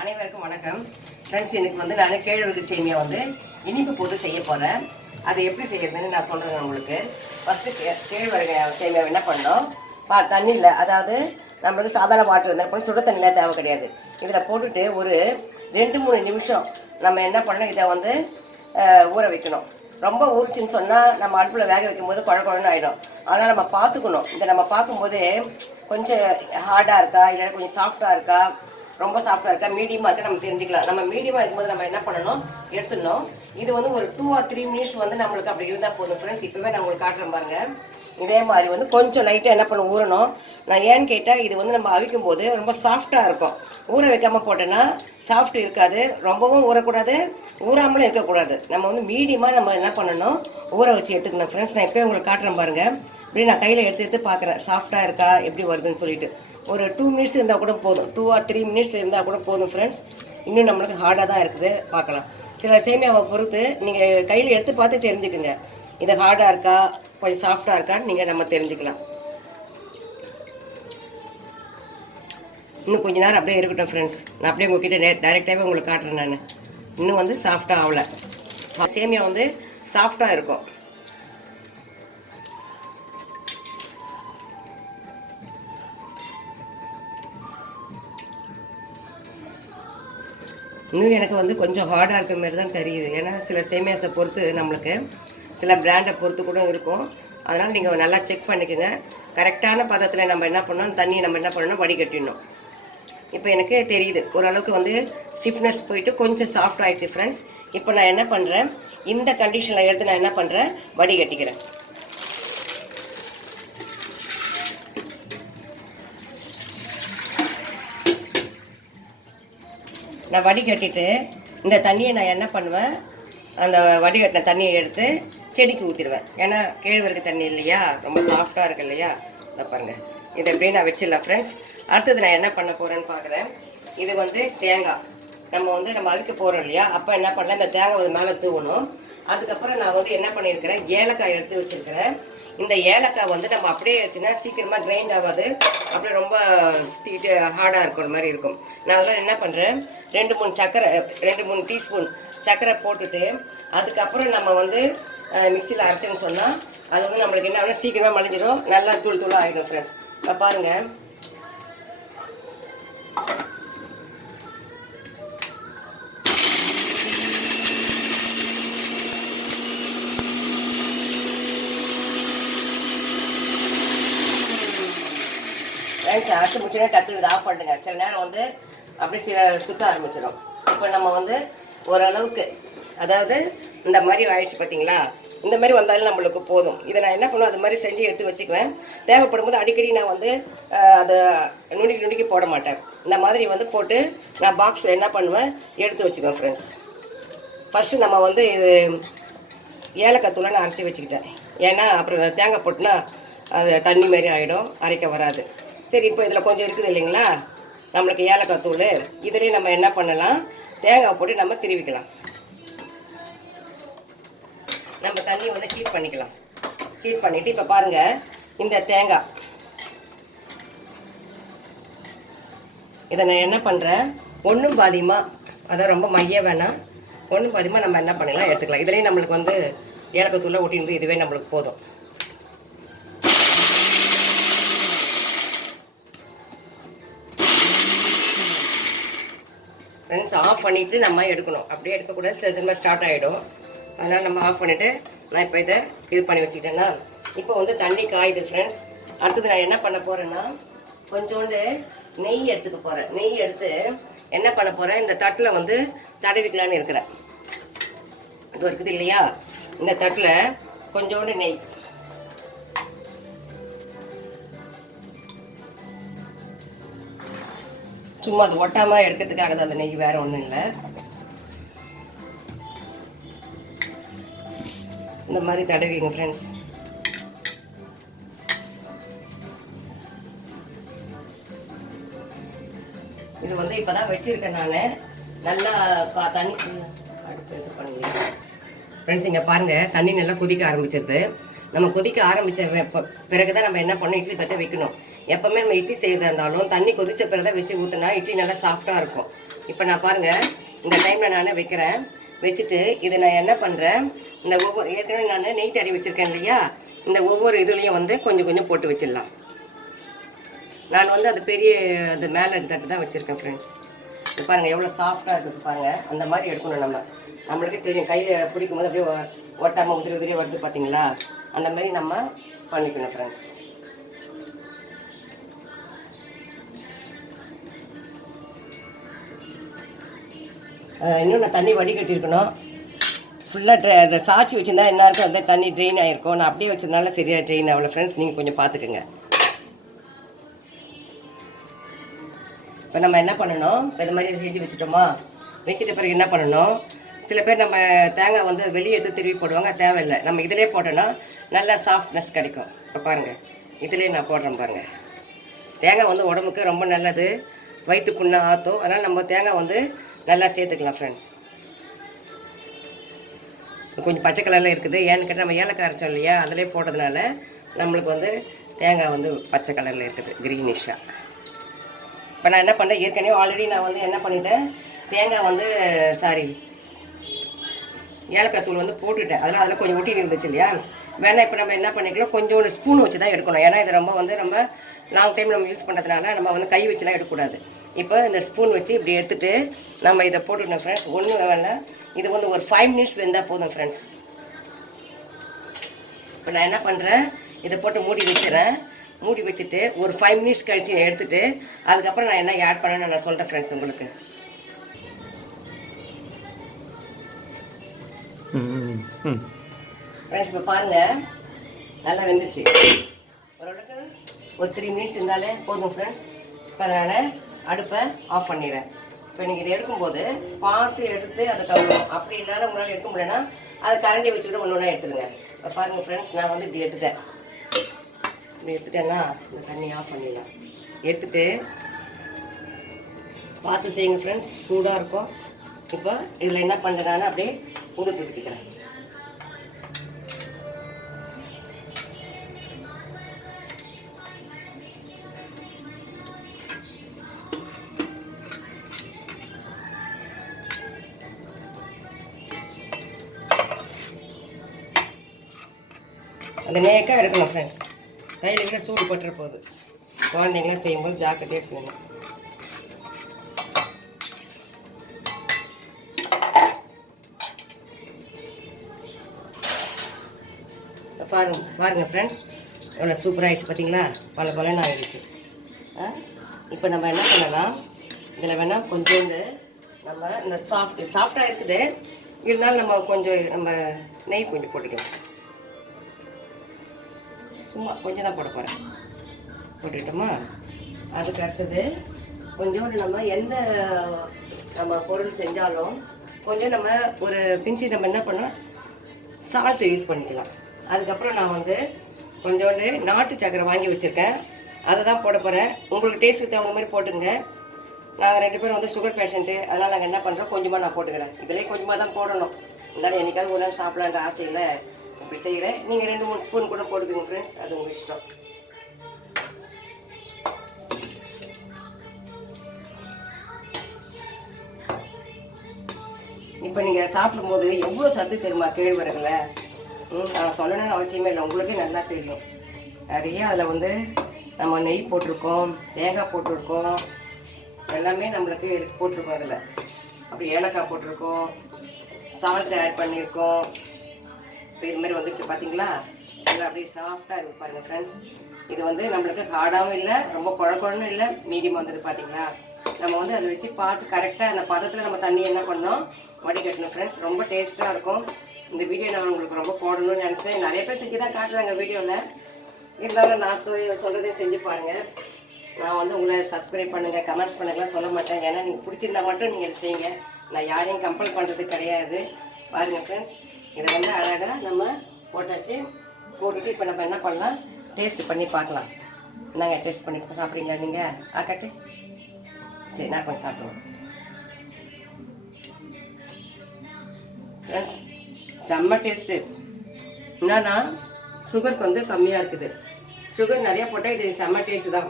அனைவருக்கும் வணக்கம் ஃப்ரெண்ட்ஸ். எனக்கு வந்து நான் கேழ்வரகு சேமியா வந்து இனிப்பு போட்டு செய்ய போகிறேன். அதை எப்படி செய்யறதுன்னு நான் சொல்கிறேன் உங்களுக்கு. ஃபஸ்ட்டு கேழ்வரகு சேமியா என்ன பண்ணோம், தண்ணியில், அதாவது நம்மளுக்கு சாதாரண வாட்டர் இருந்தால் சுட தண்ணியில் தேவை கிடையாது. இதில் போட்டுட்டு ஒரு 2-3 நிமிஷம் நம்ம என்ன பண்ணணும், இதை வந்து ஊற வைக்கணும். ரொம்ப ஊறிச்சின்னு சொன்னால் நம்ம அடுப்பில் வேக வைக்கும் போது குழன்னு ஆகிடும். அதனால் நம்ம பார்த்துக்கணும். இதை நம்ம பார்க்கும்போதே கொஞ்சம் ஹார்டாக இருக்கா, இல்லை கொஞ்சம் சாஃப்டாக இருக்கா, ரொம்ப சாஃப்டாக இருக்கா, மீடியமாக இருக்கா நம்ம தெரிஞ்சுக்கலாம். நம்ம மீடியமாக இருக்கும்போது நம்ம என்ன பண்ணணும், எடுத்துடணும். இது வந்து ஒரு 2 or 3 மினிட்ஸ் வந்து நம்மளுக்கு அப்படி இருந்தால் போதும் ஃப்ரெண்ட்ஸ். இப்போவே நான் உங்களுக்கு காட்டுறேன் பாருங்கள். இதே மாதிரி வந்து கொஞ்சம் லைட்டாக என்ன பண்ண ஊறணும். நான் ஏன்னு கேட்டால் இது வந்து நம்ம அவிக்கும் போது ரொம்ப சாஃப்டாக இருக்கும். ஊற வைக்காமல் போட்டோன்னா சாஃப்ட் இருக்காது. ரொம்பவும் ஊறக்கூடாது, ஊறாமலும் இருக்கக்கூடாது. நம்ம வந்து மீடியமாக நம்ம என்ன பண்ணணும், ஊற வச்சு எடுத்துக்கணும் ஃப்ரெண்ட்ஸ். நான் இப்போயே உங்களுக்கு காட்டுறேன் பாருங்கள். இப்படி நான் கையில் எடுத்து பார்க்குறேன் சாஃப்டாக இருக்கா எப்படி வருதுன்னு சொல்லிட்டு. ஒரு 2 மினிட்ஸ் இருந்தால் கூட போதும், 2 or 3 மினிட்ஸ் இருந்தால் கூட போதும் ஃப்ரெண்ட்ஸ். இன்னும் நம்மளுக்கு ஹார்டாக தான் இருக்குது, பார்க்கலாம். சில சேமியாவை பொறுத்து நீங்கள் கையில் எடுத்து பார்த்து தெரிஞ்சுக்குங்க, இது ஹார்டாக இருக்கா கொஞ்சம் சாஃப்டாக இருக்கான்னு நீங்கள் நம்ம தெரிஞ்சுக்கலாம். இன்னும் கொஞ்சம் நேரம் அப்படியே இருக்கட்டும் ஃப்ரெண்ட்ஸ். நான் அப்படியே உங்கள்கிட்ட டைரெக்டாகவே உங்களுக்கு காட்டுறேன். நான் இன்னும் வந்து சாஃப்டாக ஆகலை. சேமியா வந்து சாஃப்டாக இருக்கும். இன்னும் எனக்கு வந்து கொஞ்சம் ஹார்டாக இருக்கிற மாதிரி தான் தெரியுது. ஏன்னா சில சேமியாஸை பொறுத்து நம்மளுக்கு சில பிராண்டை பொறுத்து கூட இருக்கும். அதனால் நீங்கள் நல்லா செக் பண்ணிக்கோங்க. கரெக்டான பதத்தில் நம்ம என்ன பண்ணணும், தண்ணியை நம்ம என்ன பண்ணணும், வடிகட்டிடணும். இப்போ எனக்கு தெரியுது ஓரளவுக்கு வந்து ஸ்டிஃப்னஸ் போயிட்டு கொஞ்சம் சாஃப்ட் ஆகிடுச்சு ஃப்ரெண்ட்ஸ். இப்போ நான் என்ன பண்ணுறேன், இந்த கண்டிஷனில் எடுத்து நான் என்ன பண்ணுறேன், வடிகட்டிக்கிறேன். நான் வடிகட்டிட்டு இந்த தண்ணியை நான் என்ன பண்ணுவேன், அந்த வடிகட்டின தண்ணியை எடுத்து செடிக்கு ஊற்றிடுவேன். ஏன்னா கேழ்வரகு தண்ணி இல்லையா, ரொம்ப சாஃப்டாக இருக்கு இல்லையா. இதை பாருங்கள், இதை எப்படியே நான் வச்சிடலாம் ஃப்ரெண்ட்ஸ். அடுத்தது நான் என்ன பண்ண போகிறேன்னு பார்க்குறேன். இது வந்து தேங்காய். நம்ம அவிக்க போகிறோம் இல்லையா, அப்போ என்ன பண்ணலாம், இந்த தேங்காய் வந்து மேலே தூவணும். அதுக்கப்புறம் நான் வந்து என்ன பண்ணியிருக்கிறேன், ஏலக்காய் எடுத்து வச்சுருக்கிறேன். இந்த ஏலக்காய் வந்து நம்ம அப்படியே வச்சுன்னா சீக்கிரமாக கிரைண்ட் ஆகாது, அப்படியே ரொம்ப சுற்றிக்கிட்டு ஹார்டாக இருக்கிற மாதிரி இருக்கும். நான் அதெல்லாம் என்ன பண்ணுறேன், 2-3 டீஸ்பூன் சர்க்கரை போட்டுட்டு அதுக்கப்புறம் நம்ம வந்து மிக்சியில் அரைச்சோன்னு சொன்னால் அது வந்து நம்மளுக்கு என்ன ஆகும், சீக்கிரமாக மலிஞ்சிடும், நல்லா தூள் ஆகிடும் ஃப்ரெண்ட்ஸ். இப்போ பாருங்கள், அரைச்சி முடிச்சுன்னா டக்குனு ஆஃப் பண்ணுங்க. சில நேரம் வந்து அப்படியே சுத்த ஆரம்பிச்சிடும். இப்போ நம்ம வந்து ஓரளவுக்கு, அதாவது இந்த மாதிரி ஆயிடுச்சு பார்த்தீங்களா, இந்த மாதிரி வந்தாலும் நம்மளுக்கு போதும். இதை நான் என்ன பண்ணுவேன், அது மாதிரி செஞ்சு எடுத்து வச்சுக்குவேன். தேவைப்படும் போது அடிக்கடி நான் வந்து அதை நுணுக்கி போட மாட்டேன். இந்த மாதிரி வந்து போட்டு நான் பாக்ஸில் என்ன பண்ணுவேன், எடுத்து வச்சுக்குவேன் ஃப்ரெண்ட்ஸ். ஃபஸ்ட்டு நம்ம வந்து இது ஏலக்காய் தூளை நான் அரைச்சி வச்சுக்கிட்டேன். ஏன்னா அப்புறம் தேங்காய் போட்டுனா அது தண்ணி மாதிரி ஆகிடும், அரைக்க வராது. சரி, இப்போ இதில் கொஞ்சம் இருக்குது இல்லைங்களா நம்மளுக்கு ஏலக்காய் தூள். இதிலே நம்ம என்ன பண்ணலாம், தேங்காய் போட்டு நம்ம திருவிக்கலாம். நம்ம தண்ணியை வந்து ஹீட் பண்ணிக்கலாம். ஹீட் பண்ணிவிட்டு இப்போ பாருங்கள், இந்த தேங்காய் இதை நான் என்ன பண்ணுறேன், ஒன்றும் பாதியமாக, அதான் ரொம்ப மைய வேணாம், ஒன்றும் பாதியமாக நம்ம என்ன பண்ணிக்கலாம், எடுத்துக்கலாம். இதுலேயும் நம்மளுக்கு வந்து ஏலக்காய் தூளை ஒட்டிருந்து இதுவே நம்மளுக்கு போதும். ஃப்ரெண்ட்ஸ், ஆஃப் பண்ணிவிட்டு நம்ம எடுக்கணும், அப்படியே எடுக்கக்கூடாது, சில சமயம் ஸ்டார்ட் ஆகிடும். அதனால் நம்ம ஆஃப் பண்ணிவிட்டு நான் இப்போ இதை இது பண்ணி வச்சுக்கிட்டேன்னா இப்போ வந்து தண்ணி காயுது ஃப்ரெண்ட்ஸ். அடுத்தது நான் என்ன பண்ண போகிறேன்னா, கொஞ்சோண்டு நெய் எடுத்துக்க போகிறேன். நெய் எடுத்து என்ன பண்ண போகிறேன், இந்த தட்டில் வந்து தடவிக்கலான்னு இருக்கிறேன். இது இருக்குது இல்லையா, இந்த தட்டில் கொஞ்சோண்டு நெய், சும்மா அது ஒட்டாமல் எடுக்கிறதுக்காக தான் அந்த நெய், வேறு ஒன்றும் இல்லை. இந்த மாதிரி தடவிங்க ஃப்ரெண்ட்ஸ். இது வந்து இப்போ தான் வச்சுருக்கேன் நான். நல்லா தண்ணி அடுத்து இது பண்ணுங்க ஃப்ரெண்ட்ஸ். இங்கே பாருங்கள், தண்ணி நல்லா கொதிக்க ஆரம்பிச்சிருது. நம்ம கொதிக்க ஆரம்பித்த பிறகு தான் நம்ம என்ன பண்ணணும், இட்லி தட்டை வைக்கணும். எப்போவுமே நம்ம இட்லி செய்யறதா இருந்தாலும் தண்ணி கொதிச்ச பிறகு தான் வச்சு ஊற்றினா இட்லி நல்லா சாஃப்டாக இருக்கும். இப்போ நான் பாருங்கள் இந்த டைமில் நான் வைக்கிறேன். வச்சுட்டு இதை நான் என்ன பண்ணுறேன், இந்த ஒவ்வொரு ஏற்கனவே நான் நெய் தடவி வச்சுருக்கேன் இல்லையா, இந்த ஒவ்வொரு இதுலேயும் வந்து கொஞ்சம் கொஞ்சம் போட்டு வச்சிடலாம். நான் வந்து அது பெரிய அந்த மேலே தட்டு தான் வச்சுருக்கேன் ஃப்ரெண்ட்ஸ். இது பாருங்கள் எவ்வளோ சாஃப்டாக இருக்குது பாருங்கள். அந்த மாதிரி எடுக்கணும். நம்மளுக்கே தெரியும், கையில் பிடிக்கும் போது அப்படியே ஒட்டாமல் உதிரி உதிரியாக வருது பார்த்தீங்களா, அந்த மாதிரி நம்ம பண்ணிக்கணும் ஃப்ரெண்ட்ஸ். இன்னும் நான் தண்ணி வடிகட்டியிருக்கணும். ஃபுல்லாக அதை சாய்ச்சி வச்சுருந்தா எல்லாருக்கும் வந்து தண்ணி ட்ரெயின் ஆகிருக்கும். நான் அப்படியே வச்சதுனால சரியாக ட்ரெயின் ஆகலை ஃப்ரெண்ட்ஸ். நீங்கள் கொஞ்சம் பார்த்துக்குங்க. இப்போ நம்ம என்ன பண்ணணும், இப்போ இது மாதிரி செஞ்சு வச்சுட்டோமா, வச்சுட்ட பிறகு என்ன பண்ணணும், சில பேர் நம்ம தேங்காய் வந்து வெளியே எடுத்து திருவி போடுவாங்க, தேவையில்லை. நம்ம இதிலே போட்டோன்னா நல்லா சாஃப்ட்னஸ் கிடைக்கும். இப்போ பாருங்கள், இதிலே நான் போடுறேன் பாருங்கள். தேங்காய் வந்து உடம்புக்கு ரொம்ப நல்லது, வயிற்று புண்ணை ஆற்றும். அதனால் நம்ம தேங்காய் வந்து நல்லா சேர்த்துக்கலாம் ஃப்ரெண்ட்ஸ். கொஞ்சம் பச்சை கலரில் இருக்குது. ஏன்னு கேட்டால் நம்ம ஏலக்காய் அரைச்சோம் இல்லையா, அதிலே போட்டதுனால நம்மளுக்கு வந்து தேங்காய் வந்து பச்சை கலரில் இருக்குது, க்ரீனிஷாக. இப்போ நான் என்ன பண்ணுறேன், ஏற்கனவே ஆல்ரெடி நான் வந்து என்ன பண்ணிட்டேன், தேங்காய் வந்து ஏலக்காய் தூள் வந்து போட்டுவிட்டேன். அதெல்லாம் அதில் கொஞ்சம் ஒட்டி இருந்துச்சு இல்லையா. வேணால் இப்போ நம்ம என்ன பண்ணிக்கலாம், கொஞ்சோண்டு ஸ்பூன் வச்சு தான் எடுக்கணும். ஏன்னா இது ரொம்ப லாங் டைம் நம்ம யூஸ் பண்ணுறதுனால நம்ம வந்து கை வச்சுலாம் எடுக்கக்கூடாது. இப்போ இந்த ஸ்பூன் வச்சு இப்படி எடுத்துகிட்டு நம்ம இதை போட்டுக்கணும் ஃப்ரெண்ட்ஸ். ஒன்றும் வேணாம், இது வந்து ஒரு 5 மினிட்ஸ் வெந்தால் போதும் ஃப்ரெண்ட்ஸ். இப்போ நான் என்ன பண்ணுறேன், இதை போட்டு மூடி வச்சுறேன். மூடி வச்சுட்டு ஒரு 5 மினிட்ஸ் கழிச்சு எடுத்துகிட்டு அதுக்கப்புறம் நான் என்ன ஆட் பண்ணேன்னு நான் சொல்கிறேன் ஃப்ரெண்ட்ஸ் உங்களுக்கு. ஃப்ரெண்ட்ஸ் இப்போ பாருங்கள், நல்லா வெந்துச்சு. ஓரளவுக்கு ஒரு 3 மினிட்ஸ் இருந்தாலே போதும் ஃப்ரெண்ட்ஸ். இப்போ நான் அடுப்பை ஆஃப் பண்ணிடுறேன். இப்போ நீங்கள் இதை எடுக்கும்போது பார்த்து எடுத்து அதை கவனம். அப்படி இல்லாத உங்களால் எடுக்க முடியலன்னா அதை கரண்டி வச்சுக்கிட்டு ஒன்று ஒன்றா எடுத்துருங்க. இப்போ பாருங்கள் ஃப்ரெண்ட்ஸ், நான் வந்து இப்படி எடுத்துட்டேன்னா இந்த தண்ணி ஆஃப் பண்ணிடலாம். எடுத்துகிட்டு பார்த்து செய்யுங்க ஃப்ரெண்ட்ஸ், சூடாக இருக்கும். இப்போ இதில் என்ன பண்ணுறேன்னா அப்படியே உதுத்து விட்டுக்கிறேன். அந்த நேக்காக எடுக்கணும் ஃப்ரெண்ட்ஸ். கையில் கூட சூடு பட்டுற போகுது. குழந்தைங்களாம் செய்யும்போது ஜாக்கிரதையாக செய்யணும். பாருங்கள் ஃப்ரெண்ட்ஸ், எவ்வளோ சூப்பராக ஆகிடுச்சு பார்த்தீங்களா, பலன்னு ஆகிடுச்சு. இப்போ நம்ம என்ன பண்ணலாம், இதில் வேணால் கொஞ்சோண்டு நம்ம இந்த சாஃப்டாக இருக்குது, இருந்தாலும் நம்ம கொஞ்சம் நெய் கொஞ்சம் போட்டுக்கலாம். சும்மா கொஞ்சம் தான் போட போகிறேன். போட்டுக்கிட்டோமா, அதுக்கு அடுத்தது கொஞ்சோண்டு நம்ம எந்த பொருள் செஞ்சாலும் கொஞ்சம் நம்ம ஒரு பிஞ்சு நம்ம என்ன பண்ணோம், சால்ட்டு யூஸ் பண்ணிக்கலாம். அதுக்கப்புறம் நான் வந்து கொஞ்சோண்டு நாட்டு சக்கரை வாங்கி வச்சுருக்கேன், அதை தான் போட போகிறேன். உங்களுக்கு டேஸ்ட்டுக்கு தகுந்த மாதிரி போட்டுங்க. நாங்கள் 2 பேரும் வந்து சுகர் பேஷண்ட்டு, அதனால் நாங்கள் என்ன பண்ணுறோம், கொஞ்சமாக நான் போட்டுக்கிறேன். இதிலே கொஞ்சமாக தான் போடணும். இருந்தாலும் என்றைக்காவது ஒரு நாள் சாப்பிட்லான்ற ஆசையில் இப்படி செய்கிறேன். நீங்கள் 2-3 ஸ்பூன் கூட போட்டுக்கோங்க ஃப்ரெண்ட்ஸ், அது உங்கள் இஷ்டம். இப்போ நீங்கள் சாப்பிடும்போது எவ்வளோ சத்து தெரியுமா கேழ்வரகுல. நான் சொல்லணும்னு அவசியமே இல்லை, உங்களுக்கே நல்லா தெரியும். நிறைய அதில் வந்து நம்ம நெய் போட்டிருக்கோம், தேங்காய் போட்டிருக்கோம், எல்லாமே நம்மளுக்கு போட்டிருக்கோம். அதில் அப்படி ஏலக்காய் போட்டிருக்கோம், சால்ட் ஆட் பண்ணியிருக்கோம். இப்போ இது மாதிரி வந்துடுச்சு பார்த்தீங்களா, நல்லா அப்படியே சாஃப்டாக இருக்குது பாருங்கள் ஃப்ரெண்ட்ஸ். இது வந்து நம்மளுக்கு ஹார்டாகவும் இல்லை, ரொம்ப குழன்னு இல்லை, மீடியமாக வந்தது பார்த்தீங்களா. நம்ம வந்து அதை வச்சு பார்த்து கரெக்டாக அந்த பதத்தில் நம்ம தண்ணி என்ன பண்ணோம், வடிகட்டணும் ஃப்ரெண்ட்ஸ். ரொம்ப டேஸ்ட்டாக இருக்கும். இந்த வீடியோ நான் உங்களுக்கு ரொம்ப போடணும்னு நினச்சேன். நிறைய பேர் செஞ்சு தான் காட்டுறாங்க வீடியோவில், இருந்தாலும் நான் சொல்கிறதையும் செஞ்சு பாருங்கள். நான் வந்து உங்களை சப்ஸ்கிரைப் பண்ணுங்கள், கமெண்ட்ஸ் பண்ணுங்கலாம் சொல்ல மாட்டேன். ஏன்னா நீங்கள் பிடிச்சிருந்தா மட்டும் நீங்கள் செய்யுங்க, நான் யாரையும் கம்பல் பண்ணுறது கிடையாது. பாருங்கள் ஃப்ரெண்ட்ஸ், இதை வந்து அழகாக நம்ம போட்டாச்சு. போட்டுட்டு இப்போ நம்ம என்ன பண்ணலாம், டேஸ்ட் பண்ணி பார்க்கலாம். என்னங்க டேஸ்ட் பண்ணி சாப்பிட்றீங்களா நீங்கள்? கட்டு சரி, நான் கொஞ்சம் சாப்பிடுவோம் ஃப்ரெண்ட்ஸ். செம்ம டேஸ்ட்டு. என்னன்னா சுகருக்கு வந்து கம்மியாக இருக்குது. சுகர் நிறையா போட்டால் இது செம்ம டேஸ்ட்டு தான்.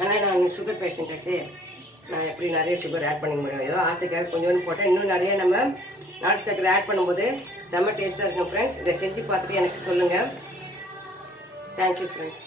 ஆனால் நான் சுகர் பேஷண்ட் ஆச்சு, நான் எப்படி நிறைய சுகர் ஆட் பண்ண முடியும், ஏதோ ஆசைக்காக கொஞ்சோண்டு போட்டேன். இன்னும் நிறைய நம்ம நாட்டு சக்கரை ஆட் பண்ணும்போது செம்ம டேஸ்ட்டாக இருக்கும் ஃப்ரெண்ட்ஸ். இதை செஞ்சு பார்த்துட்டு எனக்கு சொல்லுங்கள். Thank you friends.